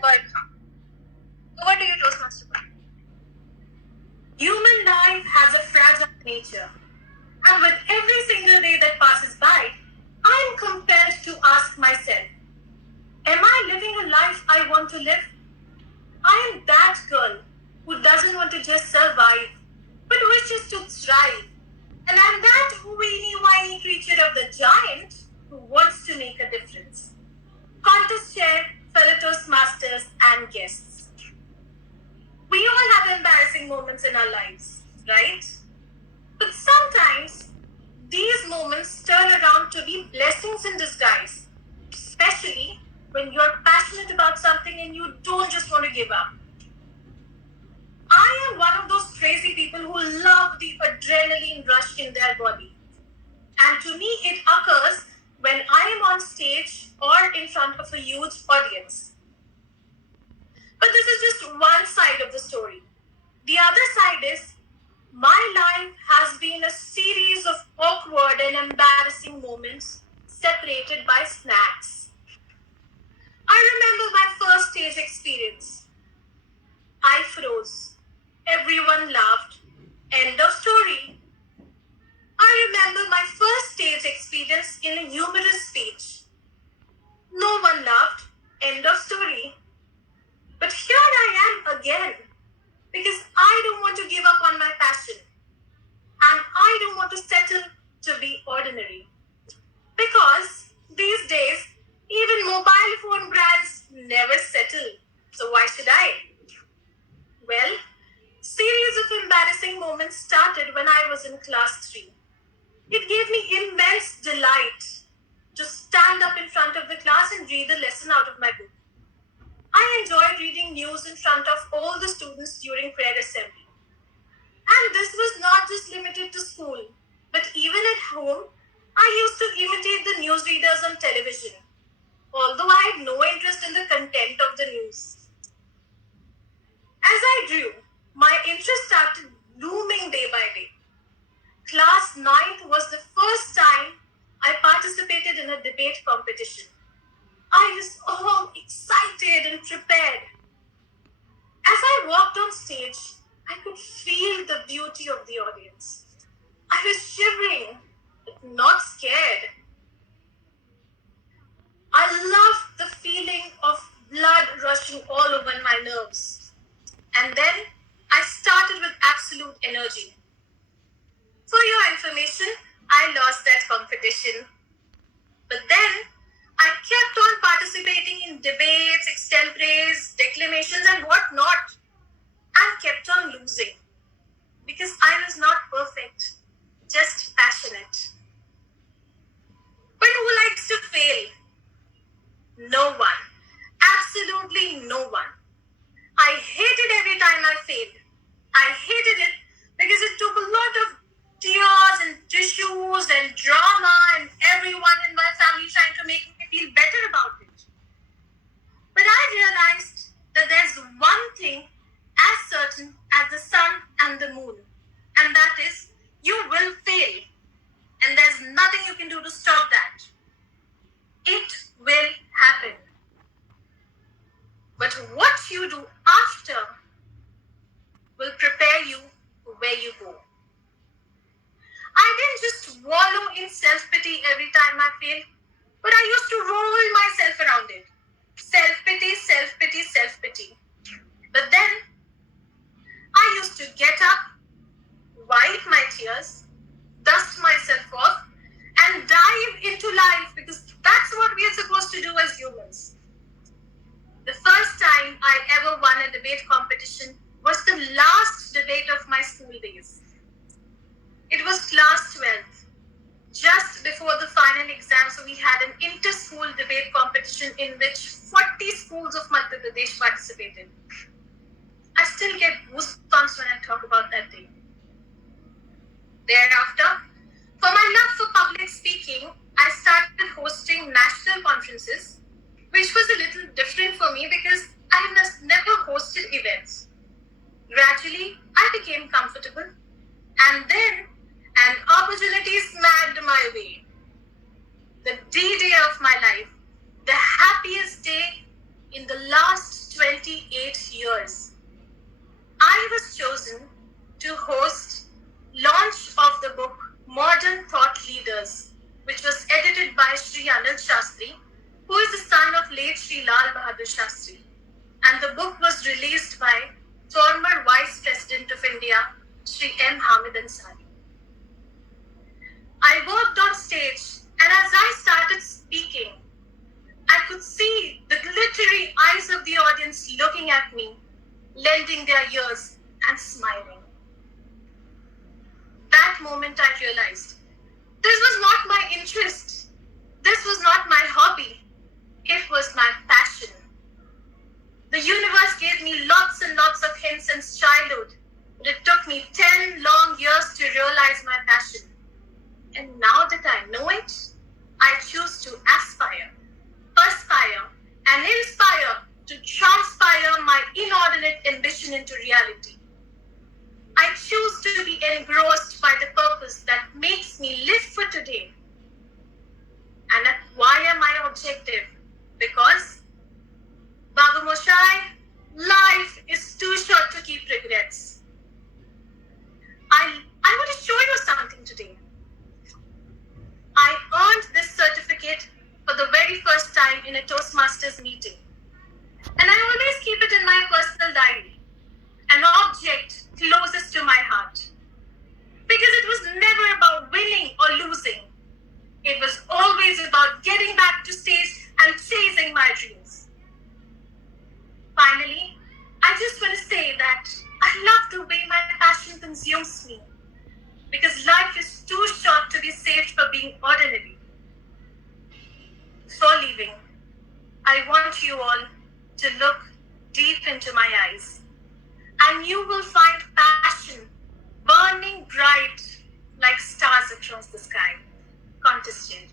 Barkha. Over to you, Toastmaster. Human life has a fragile nature, and with every single day that passes by, I am compelled to ask myself, am I living a life I want to live? I am that girl who doesn't want to just survive, but wishes to thrive. And I'm that weeny whiny creature of the giant who wants to make a difference. Contest chair, fellow Toastmasters, and guests. We all have embarrassing moments in our lives, right? But sometimes these moments turn around to be blessings in disguise, especially when you're passionate about something and you don't just want to give up. I am one of those crazy people who love the adrenaline rush in their body. And to me, it occurs when I am on stage or in front of a huge audience. But this is just one side of the story. The other side is, my life has been a series of awkward and embarrassing moments separated by snacks. I remember my first stage experience. I froze. Everyone laughed. End of story. I remember my first stage experience in a humorous speech. No one laughed. End of story. But here I am again, because I don't want to give up on my passion. And I don't want to settle to be ordinary. Because these days, even mobile phone brands never settle. So why should I? Well, series of embarrassing moments started when I was in class 3. It gave me immense delight to stand up in front of the class and read the lesson out of my book. I enjoyed reading news in front of all the students during prayer assembly. And this was not just limited to school, but even at home, I used to imitate the newsreaders on television, although I had no interest in the content of the news. As I grew, my interest started blooming day by day. Class 9th was the first time I participated in a debate competition. I was all excited and prepared. As I walked on stage, I could feel the beauty of the audience. I was shivering, but not scared. I loved the feeling of blood rushing all over my nerves. And then I started with absolute energy. For your information, I lost that competition. But then I kept on participating in debates, extemporaries, declamations, and whatnot, and kept on losing because I was not perfect, just passionate. But who likes to fail? No one. Absolutely no one. I hated every time I failed. I hated it because it took a lot of tears and tissues and drama and everyone in my family trying to make me feel better about it. But I realized that there's one thing as certain as the sun and the moon, and that is you will fail, and there's nothing you can do to stop that. It will happen. But what you do after will prepare you for where you go. I didn't just wallow in self-pity every time I failed, but I used to roll myself around it. Self-pity, self-pity, self-pity. But then, I used to get up, wipe my tears, dust myself off, and dive into life because that's what we are supposed to do as humans. The first time I ever won a debate competition was the last debate of my school days. It was class 12th, just before the final exam, so we had an inter-school debate competition in which 40 schools of Madhya Pradesh participated. I still get goosebumps when I talk about that day. Thereafter, for my love for public speaking, I started hosting national conferences, which was a little different for me because I have never hosted events. Gradually, I became comfortable, and then an opportunity smacked my way. The D-Day of my life, the happiest day in the last Lal Bahadur Shastri, and the book was released by former Vice President of India, Shri M. Hamid Ansari. I walked on stage, and as I started speaking, I could see the glittery eyes of the audience looking at me, lending their ears and smiling. That moment I realized this was not my interest. This was not my hobby. It was my passion. The universe gave me lots and lots of hints since childhood, but it took me 10 long years to realize my passion. And now that I know it, I choose to aspire, perspire, and inspire to transpire my inordinate ambition into reality. I choose to be engrossed by the purpose that makes me live for today and acquire my objective, because Babu Moshai, life is too short to keep regrets. I want to show you something today. I earned this certificate for the very first time in a Toastmasters meeting. And I always keep it in my personal diary, an object closest to my heart. Because it was never about winning or losing. It was always about getting back to stage and chasing my dreams. Finally, I just want to say that I love the way my passion consumes me. Because life is too short to be saved for being ordinary. Before leaving, I want you all to look deep into my eyes, and you will find passion burning bright like stars across the sky. Contestant.